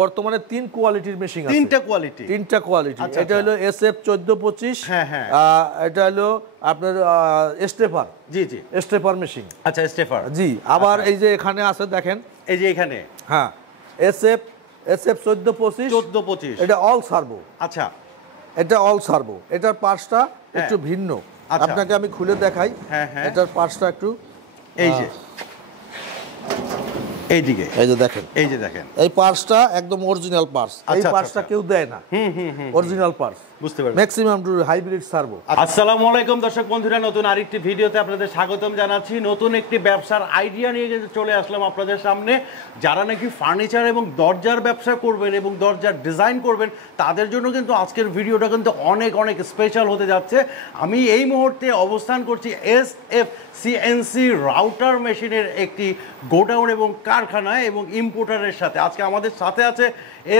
বর্তমানে 3 কোয়ালিটির মেশিন আছে। 3টা কোয়ালিটি। এটা হলো SF 1425। হ্যাঁ, এটা হলো আপনার স্টেপার। জি স্টেপার মেশিন। আচ্ছা স্টেপার। জি, আবার এই যে এখানে আছে দেখেন, এই যে এখানে, হ্যাঁ SF 1425। এটা অল সার্ভো। আচ্ছা, এটা অল সার্ভো। এটার পার্টসটা একটু ভিন্ন, আপনাকে আমি খুলে দেখাই। হ্যাঁ, এটার পার্টসটা একটু এই যে এইদিকে, এই যে দেখেন, এই পার্টসটা একদম অরিজিনাল পার্টস। এই পার্টসটা কেউ দেয় না, অরিজিনাল পার্টস। বুঝতে পারবেন, ম্যাক্সিমাম হাইব্রিড সার্ভো। আসসালামু আলাইকুম দর্শক বন্ধুরা, নতুন আরেকটি ভিডিওতে আপনাদের স্বাগতম জানাচ্ছি। নতুন একটি ব্যবসার আইডিয়া নিয়ে চলে আসলাম আপনাদের সামনে। যারা নাকি ফার্নিচার এবং দরজার ব্যবসা করবেন এবং দরজার ডিজাইন করবেন, তাদের জন্য কিন্তু আজকের ভিডিওটা কিন্তু অনেক অনেক স্পেশাল হতে যাচ্ছে। আমি এই মুহূর্তে অবস্থান করছি SF CNC রাউটার মেশিনের একটি গোডাউন এবং কারখানায় এবং ইম্পোর্টারের সাথে। আজকে আমাদের সাথে আছে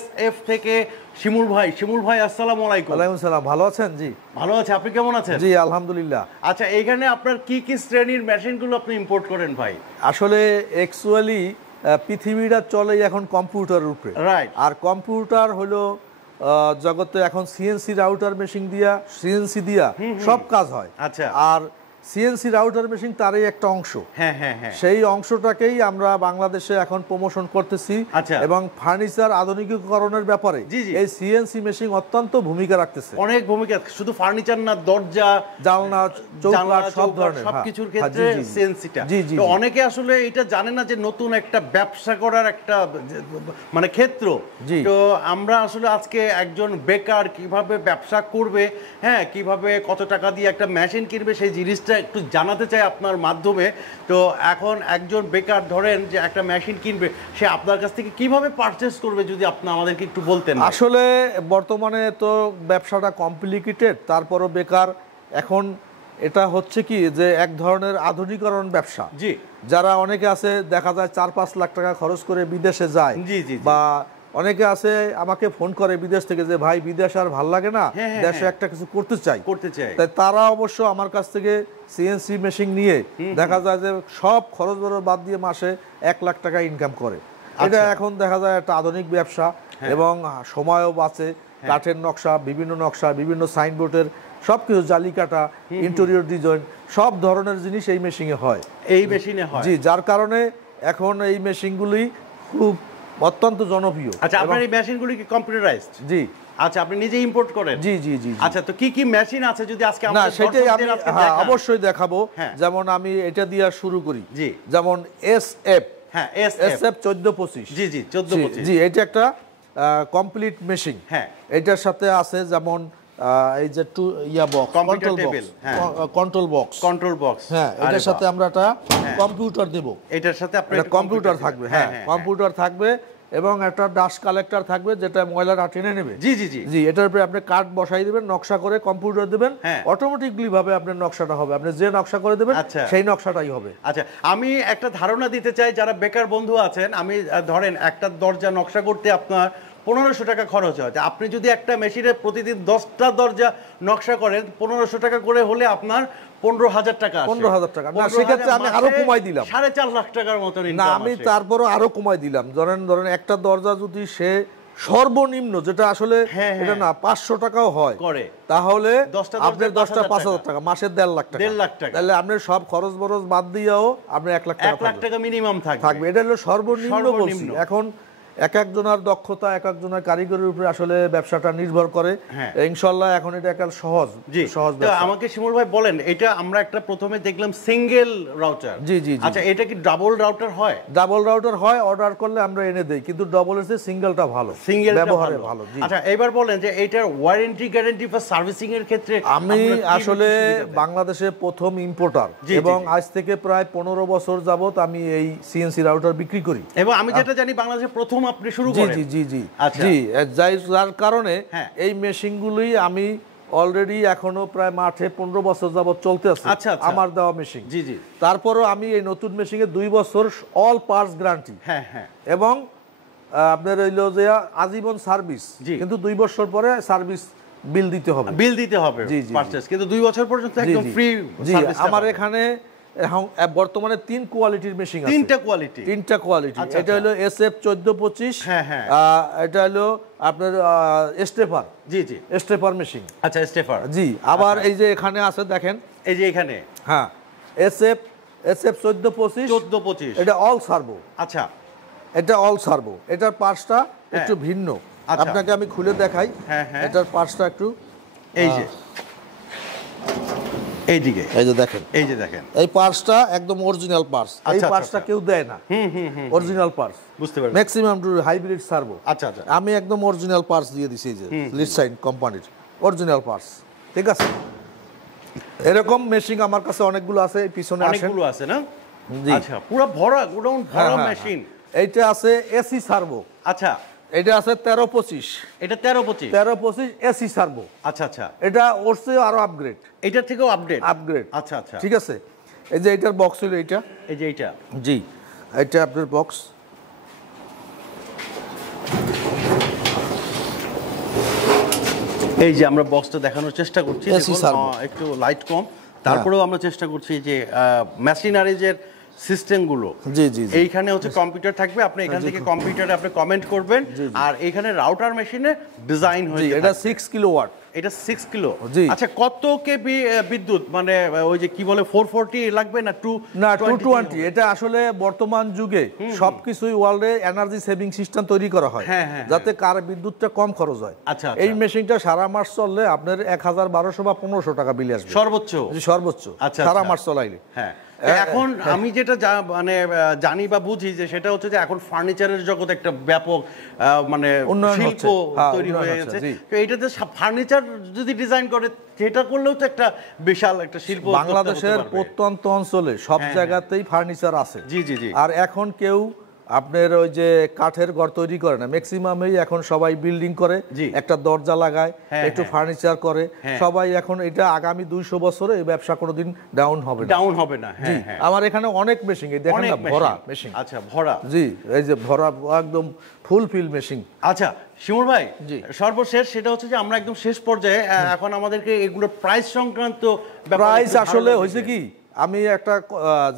SF থেকে শিমুল ভাই। আসসালামু আলাইকুম। ওয়ালাইকুম আসসালাম। ভালো আছেন? জি ভালো আছে, আপনি কেমন আছেন? জি আলহামদুলিল্লাহ। আচ্ছা, এইখানে আপনার কি কি শ্রেণীর মেশিনগুলো আপনি ইম্পোর্ট করেন ভাই? আসলে অ্যাকচুয়ালি পৃথিবীটা চলে এখন কম্পিউটারের উপরে, রাইট? আর কম্পিউটার হলো জগতে এখন সিএনসি রাউটার মেশিন দিয়া, সিএনসি দিয়া সব কাজ হয়। আচ্ছা, আর সিএনসি রাউটার মেশিন তারই একটা অংশ। হ্যাঁ, সেই অংশটাকেই আমরা বাংলাদেশে এখন প্রমোশন করতেছি এবং ফার্নিচার আধুনিকীকরণের ব্যাপারে এই সিএনসি মেশিন অত্যন্ত ভূমিকা রাখতেছে। অনেক ভূমিকা, শুধু ফার্নিচার না, দরজা, জানলা, চৌকাঠ, সব ধরনের সবকিছুর ক্ষেত্রে সিএনসিটা। তো অনেকে আসলে এটা জানে না যে নতুন একটা ব্যবসা করার একটা মানে ক্ষেত্র। তো আমরা আসলে আজকে একজন বেকার কিভাবে ব্যবসা করবে, হ্যাঁ কিভাবে কত টাকা দিয়ে একটা মেশিন কিনবে, সেই জিনিসটা একটু জানাতে চাই আপনার মাধ্যমে। তো এখন একজন বেকার ধরেন যে একটা মেশিন কিনবে, সে আপনার কাছ থেকে কিভাবে পারচেজ করবে যদি আপনি আমাদেরকে একটু বলতেন। আসলে বর্তমানে তো ব্যবসাটা কমপ্লিকেটেড, তারপরও বেকার এখন এটা হচ্ছে কি যে এক ধরনের আধুনিকরণ ব্যবসা। জি, যারা অনেকে আছে দেখা যায় 4-5 লাখ টাকা খরচ করে বিদেশে যায়, বা অনেকে আছে আমাকে ফোন করে বিদেশ থেকে যে ভাই বিদেশ আর ভাল লাগে না, দেশে একটা কিছু করতে চাই। তাই তারা অবশ্য আমার কাছ থেকে সিএনসি মেশিন নিয়ে দেখা যায় যে সব খরচ বড় বাদ দিয়ে মাসে 1 লাখ টাকা ইনকাম করে। এটা এখন দেখা যায় একটা আধুনিক ব্যবসা এবং সময়ও বাঁচে। কাঠের নকশা, বিভিন্ন সাইনবোর্ডের সবকিছু, জালি কাটা, ইন্টেরিয়র ডিজাইন, সব ধরনের জিনিস এই মেশিনে হয়। জি, যার কারণে এখন এই মেশিনগুলি খুব অত্যন্ত জনপ্রিয়। আচ্ছা, আপনার এই মেশিনগুলি কি কম্পিউটারাইজড? জি। আচ্ছা, আপনি নিজে ইম্পোর্ট করেন? জি। আচ্ছা, তো কি কি মেশিন আছে যদি আজকে আমরা সেটাই আমি অবশ্যই দেখাবো। যেমন আমি এটা দিয়ে শুরু করি। জি, যেমন SF 1425। জি 1425। জি, এটা একটা কমপ্লিট মেশিন। হ্যাঁ, এটার সাথে আছে যেমন এই যে কন্ট্রোল বক্স। হ্যাঁ, এটার সাথে আমরা একটা কম্পিউটার দেব। এটার সাথে আপনার কম্পিউটার থাকবে। হ্যাঁ, কম্পিউটার থাকবে এবং একটা ডাস্ট কালেক্টর থাকবে যেটা ময়লাটা টেনে নেবে। জি, এটার উপরে আপনি কাঠ বসাই দিবেন, নকশা করে কম্পিউটার দিবেন, অটোমেটিকলি ভাবে আপনার নকশাটা হবে। আপনি যে নকশা করে দেবেন সেই নকশাটাই হবে। আচ্ছা, আমি একটা ধারণা দিতে চাই যারা বেকার বন্ধু আছেন। আমি ধরেন একটা দরজা নকশা করতে আপনার 1500 টাকা খরচ হয়। আপনি যদি একটা মেশিনে প্রতিদিন 10টা দরজা নকশা করেন, 1500 টাকা করে হলে আপনার 15,000 টাকা। 15,000 টাকা না, সেক্ষেত্রে আমি আরো কমাই দিলাম, 4.5 লাখ টাকার মতো না, আমি তারপরও আরো কমাই দিলাম। ধরেন একটা দরজা যদি সে সর্বনিম্ন, যেটা আসলে এটা না 500 টাকাও হয় করে, তাহলে আপনার 10টা 5,000 টাকা, মাসের 1.5 লাখ টাকা। তাহলে আপনার সব খরচ বরচ বাদ দিয়েও আপনার 1 লাখ টাকা মিনিমাম থাকবে। এটা হলো সর্বনিম্ন বলছি। এখন এক একজনের দক্ষতা, এক একজনের কারিগরের উপরে আসলে ব্যবসাটা নির্ভর করে। ইনশাআল্লাহ এখন এটা একটা সহজ ব্যবসা। আমাকে শিমুল ভাই বলেন, এটা আমরা একটা প্রথমে দেখলাম সিঙ্গেল রাউটার। জি। আচ্ছা, এটা কি ডাবল রাউটার হয়? ডাবল রাউটার হয়, অর্ডার করলে আমরা এনে দেই, কিন্তু ডবলের চেয়ে সিঙ্গেলটা ভালো, ব্যবহারে ভালো। আচ্ছা, এবার বলেন যে এটার ওয়ারেন্টি গ্যারান্টি বা সার্ভিসিং এর ক্ষেত্রে। আমি আসলে বাংলাদেশে প্রথম ইম্পোর্টার এবং আজ থেকে প্রায় 15 বছর যাবত আমি এই সিএনসি রাউটার বিক্রি করি এবং আমি যেটা জানি বাংলাদেশে প্রথম আপনি শুরু করেন। জি। যার কারণে এই মেশিনগুলোই আমি অলরেডি এখনো প্রায় মাঠে 15 বছর যাবত চলতে আছে আমার দেওয়া মেশিন। জি। তারপরও আমি এই নতুন মেশিনে 2 বছর অল পার্টস গ্যারান্টি। এবং আপনার হইলো যে আজীবন সার্ভিস, কিন্তু 2 বছর পরে সার্ভিস বিল দিতে হবে। জি, পারচেজ কিন্তু 2 বছর পর্যন্ত একদম ফ্রি সার্ভিস। আমার এখানে এখন বর্তমানে 3 কোয়ালিটির মেশিন আছে। 3টা কোয়ালিটি। এটা হলো SF 1425। হ্যাঁ হ্যাঁ। এটা হলো আপনার স্টেপার। জি জি, স্টেপার মেশিন। আচ্ছা, স্টেপার। জি, আবার এই যে এখানে আছে দেখেন, এই যে এখানে, হ্যাঁ, SF 1425। এটা অল সার্ভো। আচ্ছা, এটা অল সার্ভো। এটার পার্টসটা একটু ভিন্ন, আপনাকে আমি খুলে দেখাই। হ্যাঁ হ্যাঁ, এটার পার্টসটা একটু এই যে এইদিকে, এই যে দেখেন, এই পার্টসটা একদম অরিজিনাল পার্টস। এই পার্টসটা কেউ দেয় না, অরিজিনাল পার্টস। বুঝতে পারবেন, ম্যাক্সিমাম টু হাইব্রিড সার্ভো। আচ্ছা আচ্ছা, আমি একদম অরিজিনাল পার্টস দিয়ে দিছি, এই যে লিডসাইন কোম্পানির অরিজিনাল পার্টস। ঠিক আছে, এরকম মেশিন আমার কাছে অনেকগুলো আছে। এই পিছনে অনেকগুলো আছে না? জি, আচ্ছা, পুরো ভরা, গোডাউন ভরা মেশিন। এইটা আছে এসি সার্ভো। আচ্ছা, এটা আছে 1325। এটা 1325 এসি সার্ভো। আচ্ছা আচ্ছা, এটা ওর চেয়ে আরো আপগ্রেড, এটার থেকেও আপডেট। আচ্ছা আচ্ছা, ঠিক আছে। এই যে এটার বক্স হলো এইটা, এই যে এইটা, জি, এটা আপনার বক্স। এই যে আমরা বক্সটা দেখানোর চেষ্টা করছি, একটু লাইট কম, তারপরেও আমরা চেষ্টা করছি যে মেশিনারিজের সিস্টেমগুলো। জি জি, এইখানে হচ্ছে কম্পিউটার থাকবে, আপনি এখান থেকে কম্পিউটারে আপনি কমেন্ট করবেন, আর এখানে রাউটার মেশিনে ডিজাইন হয়ে এটা 6 কিলোওয়াট। এটা 6 কিলো। আচ্ছা, কত কেবি বিদ্যুৎ, মানে ওই যে কি বলে 440 লাগবে না 220? এটা আসলে বর্তমান যুগে সবকিছুই ওয়ার্ল্ডে এনার্জি সেভিং সিস্টেম তৈরি করা হয়, যাতে কার বিদ্যুৎটা কম খরচ হয়। আচ্ছা, এই মেশিনটা সারা মাস চললে আপনার 1200 বা 1500 টাকা বিল আসবে সর্বোচ্চ। সারা মাস চলাইলে। হ্যাঁ, এখন আমি যেটা মানে জানি বা বুঝি যে সেটা হচ্ছে যে এখন ফার্নিচারের জগতে একটা ব্যাপক মানে শিল্প তৈরি হয়ে গেছে। তো এইটাতে ফার্নিচার যদি ডিজাইন করে, সেটা করলেও তো একটা বিশাল একটা শিল্প। বাংলাদেশের প্রত্যন্ত অঞ্চলে সব জায়গাতেই ফার্নিচার আছে। জি জি জি। আর এখন কেউ আপনার ওই যে কাঠের ঘর তৈরি করে না, ম্যাক্সিমামই এখন সবাই বিল্ডিং করে, একটা দরজা লাগায়, একটু ফার্নিচার করে সবাই। এখন এটা আগামী 200 বছরে এই ব্যবসা কোনোদিন ডাউন হবে না। আমার এখানে অনেক মেশিন, এই দেখেন না, ভরা মেশিন। আচ্ছা, ভরা। জি, এই যে ভরা, একদম ফুল ফিল মেশিন। আচ্ছা শিমুল ভাই, সর্বশেষ সেটা হচ্ছে যে আমরা একদম শেষ পর্যায়ে, এখন আমাদেরকে এগুলোর প্রাইস সংক্রান্ত প্রাইস আসলে হয়েছে কি, আমি একটা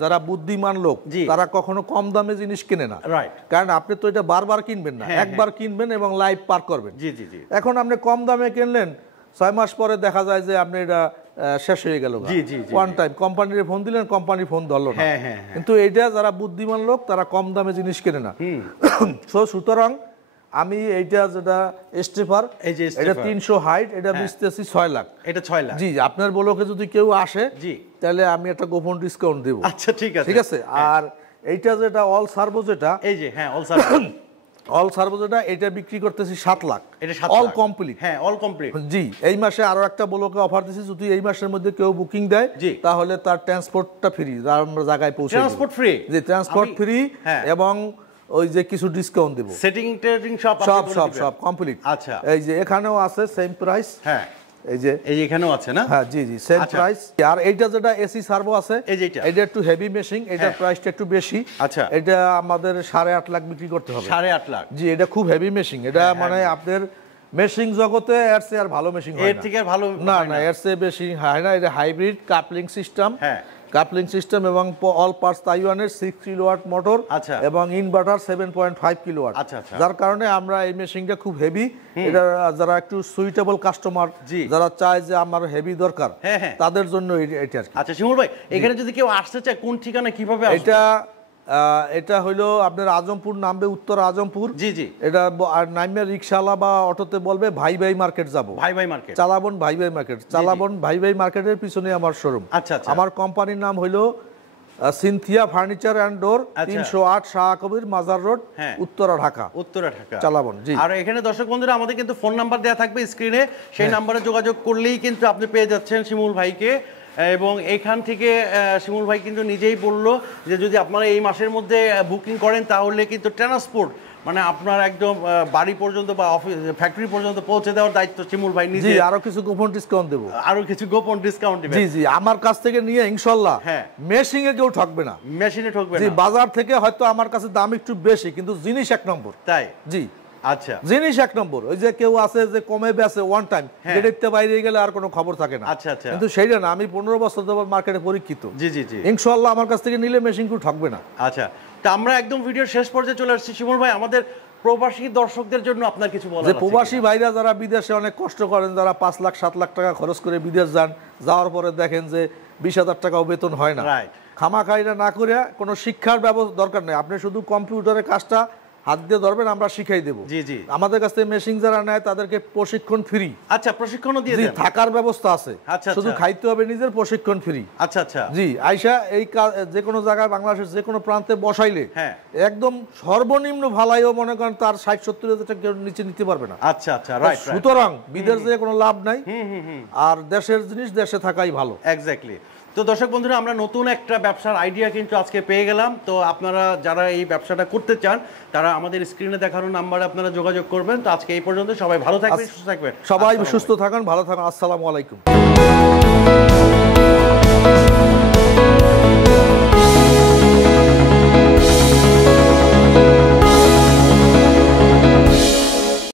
যারা বুদ্ধিমান লোক তারা কখনো কম দামে জিনিস কিনে না, কারণ আপনি তো এটা বারবার কিনবেন না, একবার কিনবেন এবং লাইফ পার করবেন। এখন আপনি কম দামে কিনলেন, 6 মাস পরে দেখা যায় যে আপনি এটা শেষ হয়ে গেল। ওয়ান টাইম কোম্পানির ফোন দিলেন, কোম্পানি ফোন ধরলো না। কিন্তু এইটা যারা বুদ্ধিমান লোক তারা কম দামে জিনিস কিনে না। সুতরাং আমি এইটা যেটা স্টেপার, এটা 300 হাইট, এটা বেচতেছি 6 লাখ। এটা 6 লাখ। জি, আপনার ব্লকে যদি কেউ আসে তাহলে আমি একটা গোপন ডিসকাউন্ট দেব। আচ্ছা, ঠিক আছে। আর এইটা যেটা অল সার্ভো, যেটা এই যে, হ্যাঁ, অল সার্ভো যেটা, এটা বিক্রি করতেছি 7 লাখ। এটা অল কমপ্লিট। হ্যাঁ, অল কমপ্লিট। জি, এই মাসে আরো একটা ব্লকে অফার দিছি, যদি এই মাসের মধ্যে কেউ বুকিং দেয় তাহলে তার ট্রান্সপোর্টটা ফ্রি, আমরা জায়গায় পৌঁছে দেব। Transport free? জি, ট্রান্সপোর্ট ফ্রি, এবং ওই যে কিছু ডিসকাউন্ট দেব। সেটিং সব কমপ্লিট। আচ্ছা, এই যে এখানেও আছে সেম প্রাইস। হ্যাঁ, এই যে এখানেও আছে না? হ্যাঁ, জি জি, সেম প্রাইস। আর এইটা যেটা এসি সার্ভো আছে, এটা একটু হেভি মেশিন, এটার প্রাইসটা একটু বেশি। আচ্ছা, এটা আমাদের 8.5 লাখ বিক্রি করতে হবে। 8.5 লাখ? জি, এটা খুব হেভি মেশিন। এটা মানে আপনার মেশিন জগতে এর চেয়ে আর ভালো মেশিন হয় না। এর থেকে আর ভালো না, এর চেয়ে বেশি হয় না। এটা হাইব্রিড কাপলিং সিস্টেম, এবং অল পার্টস তাইওয়ানের 6 কিলোওয়াট মোটর, এবং ইনভার্টার 7.5 কিলোওয়াট। যার কারণে আমরা এই মেশিনটা খুব হেভি। এটা যারা একটু সুইটেবল কাস্টমার, যারা চায় যে আমার হেভি দরকার, তাদের জন্য এটা। আচ্ছা শিমুল ভাই, এখানে যদি কেউ আসতে চায়, কোন ঠিকানা কিভাবে আসবে? এটা হইলো আপনার আজমপুর নামবে, উত্তর আজমপুর। জি জি। এটা নাইমে রিকশাওয়ালা বা অটোতে বলবে ভাই ভাই মার্কেট যাবো, চালাবন ভাই ভাই মার্কেট, চালাবন ভাই ভাই মার্কেটের পিছনে আমার শোরুম। আচ্ছা, আমার কোম্পানির নাম হইলো Cynthia furniture and door, 308 Shah Kabir Mazar road, Uttara Dhaka, চালাবন। জি। আর এখানে দর্শক বন্ধুরা, আমাদের কিন্তু ফোন নাম্বার দেওয়া থাকবে স্ক্রিনে, সেই নাম্বারে যোগাযোগ করলেই কিন্তু আপনি পেয়ে যাচ্ছেন শিমুল ভাইকে। এবং এখান থেকে শিমুল ভাই কিন্তু নিজেই বললো যে যদি আপনারা এই মাসের মধ্যে বুকিং করেন তাহলে কিন্তু ট্রান্সপোর্ট, মানে আপনার একদম বাড়ি পর্যন্ত বা অফিস ফ্যাক্টরি পর্যন্ত পৌঁছে দেওয়ার দায়িত্ব শিমুল ভাই নিজে। আরো কিছু গোপন ডিসকাউন্ট দেব, দেবেন। জি জি, আমার কাছ থেকে নিয়ে ইনশাআল্লাহ মেশিনে কেউ ঠকবে না। মেশিনে ঠকবে না? জি, বাজার থেকে হয়তো আমার কাছে দাম একটু বেশি, কিন্তু জিনিস এক নম্বর। তাই? জি, আচ্ছা জিনিস এক নম্বর। ওই যে কেউ আছে যে কমে বেচে ওয়ান টাইম, গেটের বাইরে গেলে আর কোনো খবর থাকে না। আচ্ছা আচ্ছা, কিন্তু সেইটা না, আমি 15 বছর ধরে মার্কেটে পরীক্ষিত। জি জি জি, ইনশাআল্লাহ আমার কাছ থেকে নিলে মেশিন কেউ ঠকবে না। আচ্ছা, তা আমরা একদম ভিডিওর শেষ পর্যায়ে চলে আসছি। শিমুল ভাই, আমাদের প্রবাসী দর্শকদের জন্য আপনার কিছু বলার আছে? যে প্রবাসী ভাইরা যারা বিদেশে অনেক কষ্ট করেন, যারা 5 লাখ 7 লাখ টাকা খরচ করে বিদেশ যান, যাওয়ার পরে দেখেন যে 20,000 টাকাও বেতন হয় না, খামাখাইরা না করে কোনো শিক্ষার ব্যবস্থা দরকার নেই। আপনি শুধু কম্পিউটারের কাজটা হাত দিয়ে ধরবেন, আমরা শিখাই দেবো। জি জি, আমাদের কাছ থেকে মেশিন যারা নেয় তাদেরকে প্রশিক্ষণ ফ্রি। আচ্ছা, প্রশিক্ষণও দিয়ে দেন? থাকার ব্যবস্থা আছে, শুধু খাইতে হবে নিজের, প্রশিক্ষণ ফ্রি। আচ্ছা আচ্ছা, জি। আইসা এই যে কোনো জায়গায় বাংলাদেশের যে কোনো প্রান্তে বসাইলে একদম সর্বনিম্ন ভালাইও মনে করেন তার 60-70 হাজার টাকা নিচে নিতে পারবে না। আচ্ছা আচ্ছা, রাইট। সুতরাং বিদেশ যেয়ে কোনো লাভ নাই, আর দেশের জিনিস দেশে থাকাই ভালো। এক্স্যাক্টলি। তো দর্শক বন্ধুরা, আমরা নতুন একটা ব্যবসার আইডিয়া কিন্তু আজকে পেয়ে গেলাম। তো আপনারা যারা এই ব্যবসাটা করতে চান তারা আমাদের স্ক্রিনে দেখানো নাম্বারে আপনারা যোগাযোগ করবেন। তো আজকে এই পর্যন্ত, সবাই ভালো থাকবেন, সুস্থ থাকবেন। সবাই সুস্থ থাকুন, ভালো থাকুন। আসসালামু আলাইকুম।